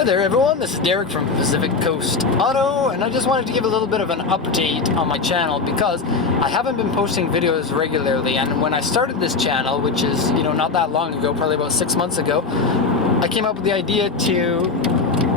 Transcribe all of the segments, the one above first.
Hi there everyone, this is Derek from Pacific Coast Auto, and I just wanted to give a little bit of an update on my channel because I haven't been posting videos regularly, and when I started this channel, which is, not that long ago, probably about 6 months ago, I came up with the idea to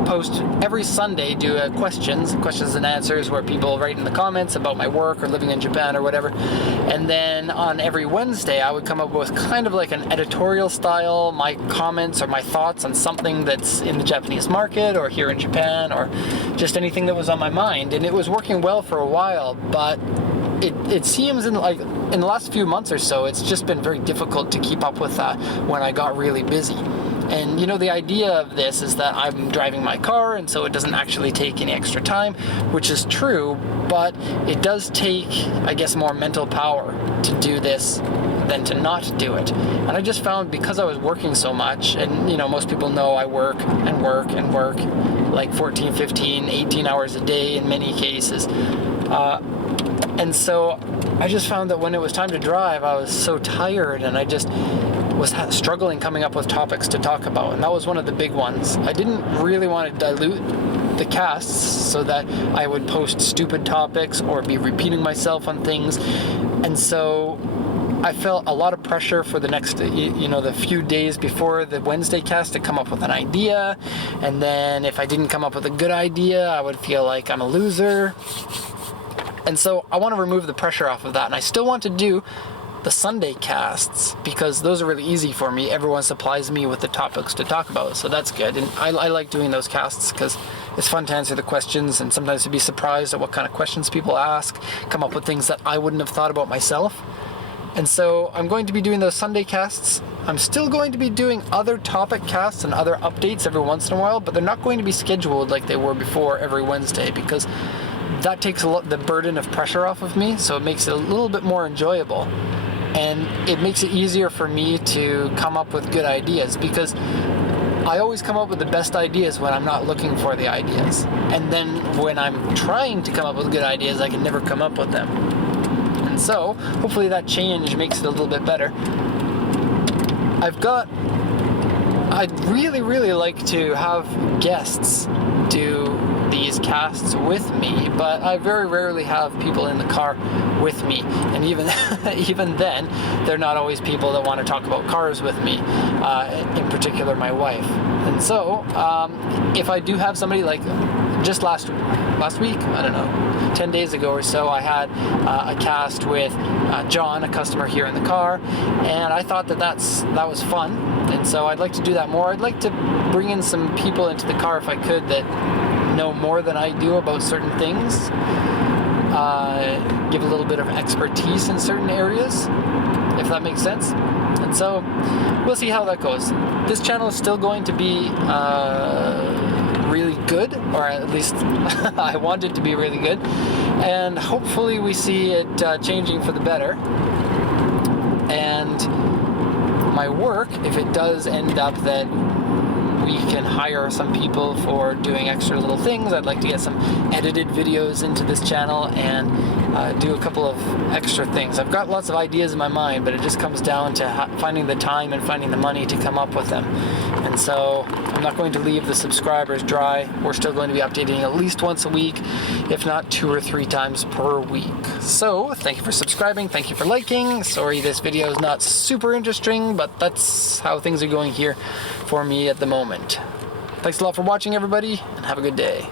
post every Sunday, do questions and answers where people write in the comments about my work or living in Japan or whatever, and then on every Wednesday I would come up with kind of like an editorial style, my comments or my thoughts on something that's in the Japanese market or here in Japan or just anything that was on my mind. And it was working well for a while, but it seems in the last few months or so, it's just been very difficult to keep up with that when I got really busy. And the idea of this is that I'm driving my car, and so it doesn't actually take any extra time, which is true, but it does take, I guess, more mental power to do this than to not do it. And I just found, because I was working so much, and most people know I work like 14, 15, 18 hours a day in many cases. And so I just found that when it was time to drive, I was so tired, and I just was struggling coming up with topics to talk about, and that was one of the big ones. I didn't really want to dilute the casts so that I would post stupid topics or be repeating myself on things, and so I felt a lot of pressure for the next, the few days before the Wednesday cast to come up with an idea, and then if I didn't come up with a good idea, I would feel like I'm a loser. And so I want to remove the pressure off of that, and I still want to do the Sunday casts because those are really easy for me. Everyone supplies me with the topics to talk about, so that's good. And I like doing those casts because it's fun to answer the questions and sometimes to be surprised at what kind of questions people ask, come up with things that I wouldn't have thought about myself. And so I'm going to be doing those Sunday casts. I'm still going to be doing other topic casts and other updates every once in a while, but they're not going to be scheduled like they were before every Wednesday, because that takes the burden of pressure off of me, so it makes it a little bit more enjoyable. And it makes it easier for me to come up with good ideas, because I always come up with the best ideas when I'm not looking for the ideas. And then when I'm trying to come up with good ideas, I can never come up with them. And so, hopefully that change makes it a little bit better. I'd really like to have guests do these casts with me, but I very rarely have people in the car with me, and even then, they're not always people that want to talk about cars with me, in particular my wife. And so, if I do have somebody, like just last week, I don't know, 10 days ago or so, I had a cast with John, a customer here in the car, and I thought that was fun, and so I'd like to do that more. I'd like to bring in some people into the car if I could that know more than I do about certain things, give a little bit of expertise in certain areas, if that makes sense. And so we'll see how that goes. This channel is still going to be really good, or at least I want it to be really good, and hopefully we see it changing for the better. And my work, if it does end up that we can hire some people for doing extra little things, I'd like to get some edited videos into this channel and do a couple of extra things. I've got lots of ideas in my mind, but it just comes down to finding the time and finding the money to come up with them. And so I'm not going to leave the subscribers dry. We're still going to be updating at least once a week, if not 2 or 3 times per week. So thank you for subscribing, thank you for liking. Sorry this video is not super interesting, but that's how things are going here for me at the moment. Thanks a lot for watching, everybody, and have a good day.